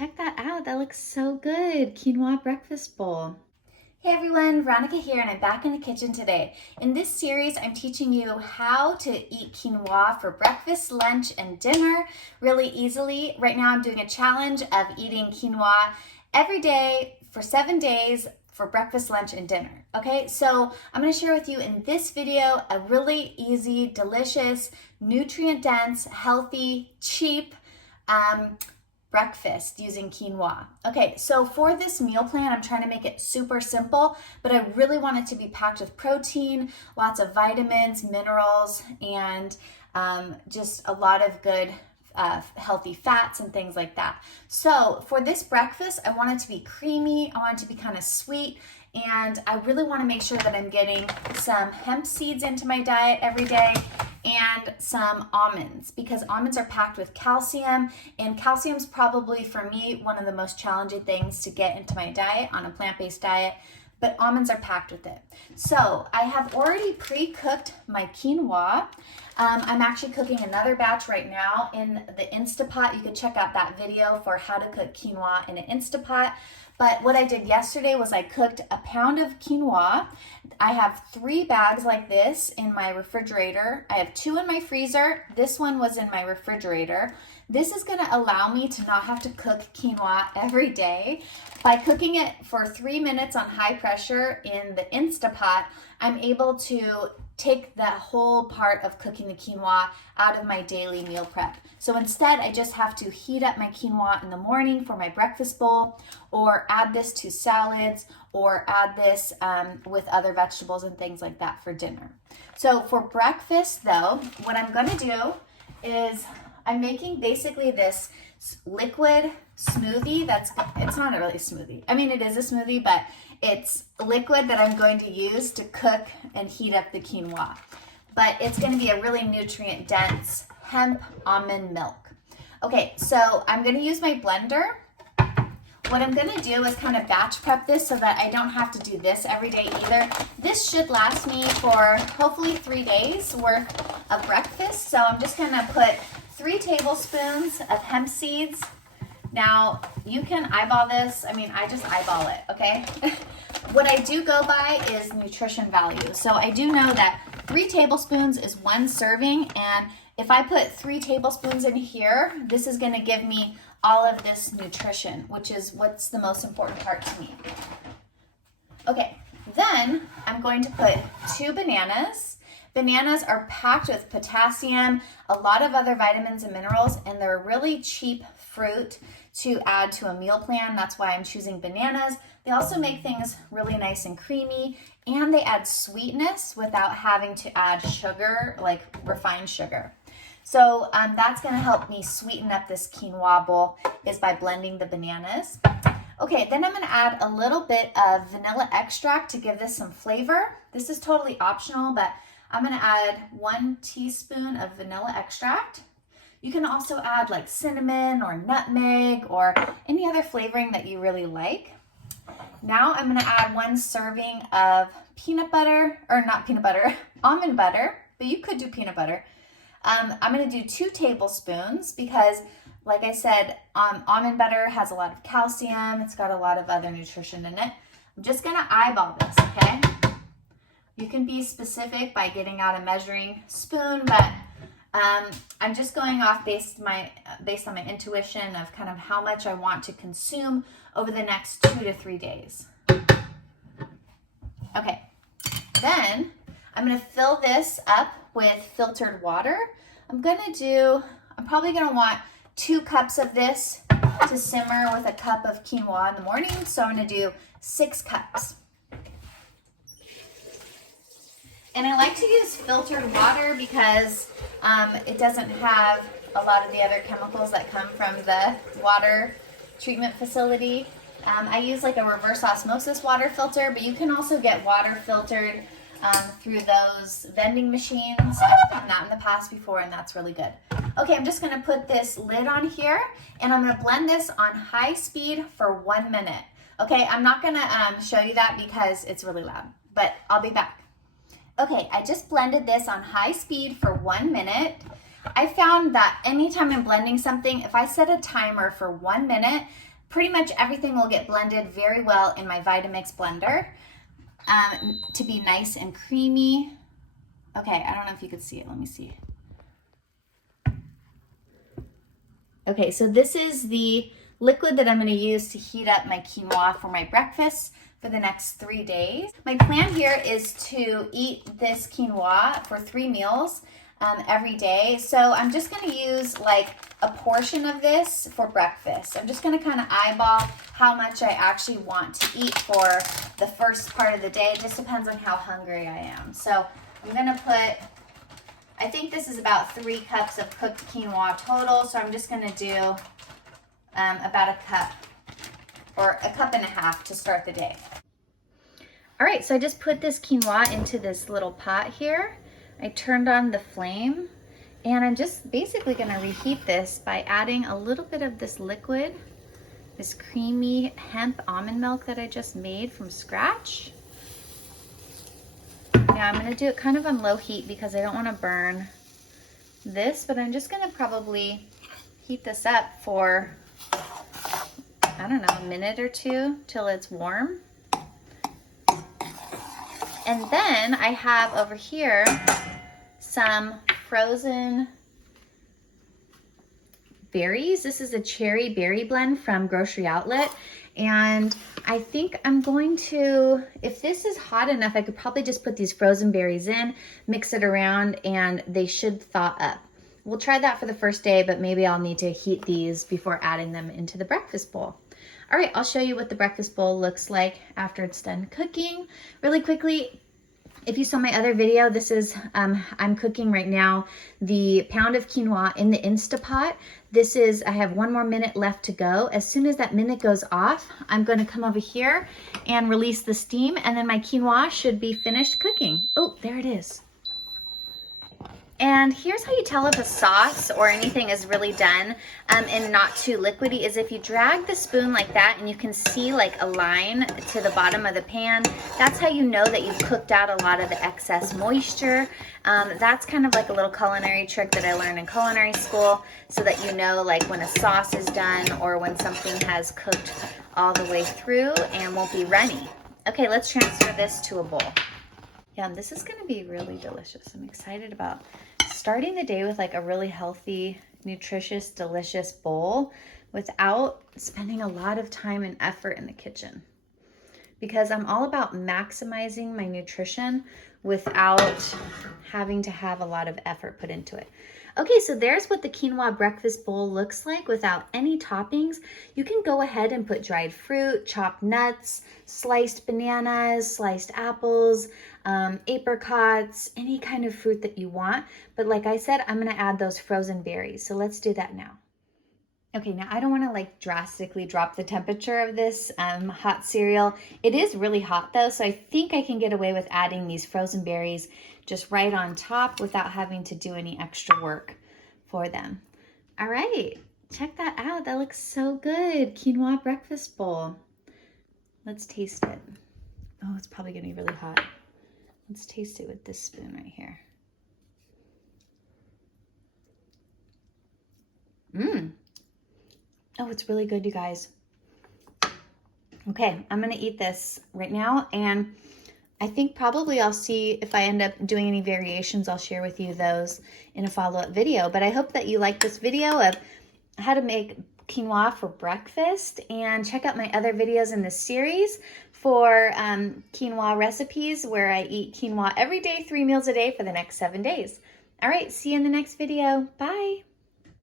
check that out. That looks so good. Quinoa breakfast bowl. Hey everyone, Veronica here, and I'm back in the kitchen today. In this series, I'm teaching you how to eat quinoa for breakfast, lunch, and dinner really easily. Right now, I'm doing a challenge of eating quinoa every day for 7 days for breakfast, lunch, and dinner. Okay, so I'm going to share with you in this video a really easy, delicious, nutrient-dense, healthy, cheap, breakfast using quinoa. Okay, so for this meal plan, I'm trying to make it super simple, but I really want it to be packed with protein, lots of vitamins, minerals, and just a lot of good healthy fats and things like that. So for this breakfast, I want it to be creamy, I want it to be kind of sweet, and I really want to make sure that I'm getting some hemp seeds into my diet every day and some almonds, because almonds are packed with calcium, and calcium's probably, for me, one of the most challenging things to get into my diet on a plant-based diet, but almonds are packed with it. So I have already pre-cooked my quinoa. I'm actually cooking another batch right now in the Instapot. You can check out that video for how to cook quinoa in an Instapot. But what I did yesterday was I cooked a pound of quinoa. I have 3 bags like this in my refrigerator. I have 2 in my freezer. This one was in my refrigerator. This is gonna allow me to not have to cook quinoa every day. By cooking it for 3 minutes on high pressure in the Instapot, I'm able to take that whole part of cooking the quinoa out of my daily meal prep. So instead, I just have to heat up my quinoa in the morning for my breakfast bowl, or add this to salads, or add this with other vegetables and things like that for dinner. So for breakfast though, what I'm gonna do is I'm making basically this liquid smoothie it's not really a smoothie. I mean, it is a smoothie, but it's liquid that I'm going to use to cook and heat up the quinoa. But it's going to be a really nutrient dense hemp almond milk. Okay, so I'm going to use my blender. What I'm going to do is kind of batch prep this so that I don't have to do this every day either. This should last me for hopefully 3 days worth of breakfast. So I'm just going to put 3 tablespoons of hemp seeds. Now, you can eyeball this. I mean, I just eyeball it, okay? What I do go by is nutrition value. So I do know that 3 tablespoons is 1 serving, and if I put 3 tablespoons in here, this is gonna give me all of this nutrition, which is what's the most important part to me. Okay, then I'm going to put 2 bananas. Bananas are packed with potassium, a lot of other vitamins and minerals, and they're a really cheap fruit to add to a meal plan. That's why I'm choosing bananas. They also make things really nice and creamy, and they add sweetness without having to add sugar, like refined sugar. So that's gonna help me sweeten up this quinoa bowl, is by blending the bananas. Okay, then I'm gonna add a little bit of vanilla extract to give this some flavor. This is totally optional, but I'm gonna add 1 teaspoon of vanilla extract. You can also add like cinnamon or nutmeg or any other flavoring that you really like. Now I'm gonna add 1 serving of peanut butter, or not peanut butter, almond butter, but you could do peanut butter. I'm gonna do 2 tablespoons because, like I said, almond butter has a lot of calcium. It's got a lot of other nutrition in it. I'm just gonna eyeball this, okay? You can be specific by getting out a measuring spoon, but I'm just going off based on my intuition of kind of how much I want to consume over the next 2 to 3 days. Okay, then I'm gonna fill this up with filtered water. I'm probably gonna want 2 cups of this to simmer with a cup of quinoa in the morning, so I'm gonna do 6 cups. And I like to use filtered water because it doesn't have a lot of the other chemicals that come from the water treatment facility. I use like a reverse osmosis water filter, but you can also get water filtered through those vending machines. I've done that in the past before, and that's really good. Okay, I'm just gonna put this lid on here, and I'm gonna blend this on high speed for 1 minute. Okay, I'm not gonna show you that because it's really loud, but I'll be back. Okay, I just blended this on high speed for 1 minute. I found that anytime I'm blending something, if I set a timer for 1 minute, pretty much everything will get blended very well in my Vitamix blender to be nice and creamy. Okay, I don't know if you could see it. Let me see. Okay, so this is the liquid that I'm going to use to heat up my quinoa for my breakfast for the next 3 days. My plan here is to eat this quinoa for 3 meals every day. So I'm just going to use like a portion of this for breakfast. I'm just going to kind of eyeball how much I actually want to eat for the first part of the day. It just depends on how hungry I am. So I'm going to put, I think this is about 3 cups of cooked quinoa total. So I'm just going to do about a cup or a cup and a half to start the day. All right, so I just put this quinoa into this little pot here. I turned on the flame, and I'm just basically gonna reheat this by adding a little bit of this liquid, this creamy hemp almond milk that I just made from scratch. Now I'm gonna do it kind of on low heat because I don't wanna burn this, but I'm just gonna probably heat this up for, I don't know, a minute or two till it's warm. And then I have over here some frozen berries. This is a cherry berry blend from Grocery Outlet. And I think I'm going to, if this is hot enough, I could probably just put these frozen berries in, mix it around, and they should thaw up. We'll try that for the first day, but maybe I'll need to heat these before adding them into the breakfast bowl. All right, I'll show you what the breakfast bowl looks like after it's done cooking. Really quickly, if you saw my other video, this is, I'm cooking right now the pound of quinoa in the Instapot. This is, I have 1 more minute left to go. As soon as that minute goes off, I'm gonna come over here and release the steam, and then my quinoa should be finished cooking. Oh, there it is. And here's how you tell if a sauce or anything is really done and not too liquidy, is if you drag the spoon like that and you can see like a line to the bottom of the pan. That's how you know that you've cooked out a lot of the excess moisture. That's kind of like a little culinary trick that I learned in culinary school, so that you know like when a sauce is done or when something has cooked all the way through and won't be runny. Okay, let's transfer this to a bowl. Yeah, this is gonna be really delicious. I'm excited about starting the day with like a really healthy, nutritious, delicious bowl without spending a lot of time and effort in the kitchen. Because I'm all about maximizing my nutrition without having to have a lot of effort put into it. Okay, so there's what the quinoa breakfast bowl looks like without any toppings. You can go ahead and put dried fruit, chopped nuts, sliced bananas, sliced apples, apricots, any kind of fruit that you want. But like I said, I'm gonna add those frozen berries. So let's do that now. Okay, now I don't wanna like drastically drop the temperature of this hot cereal. It is really hot though, so I think I can get away with adding these frozen berries just right on top without having to do any extra work for them. All right, check that out. That looks so good. Quinoa breakfast bowl. Let's taste it. Oh, it's probably gonna be really hot. Let's taste it with this spoon right here. Oh, it's really good, you guys. Okay, I'm gonna eat this right now, and I think probably I'll see if I end up doing any variations. I'll share with you those in a follow-up video. But I hope that you like this video of how to make quinoa for breakfast, and check out my other videos in this series for quinoa recipes where I eat quinoa every day, 3 meals a day for the next 7 days. All right, see you in the next video. Bye.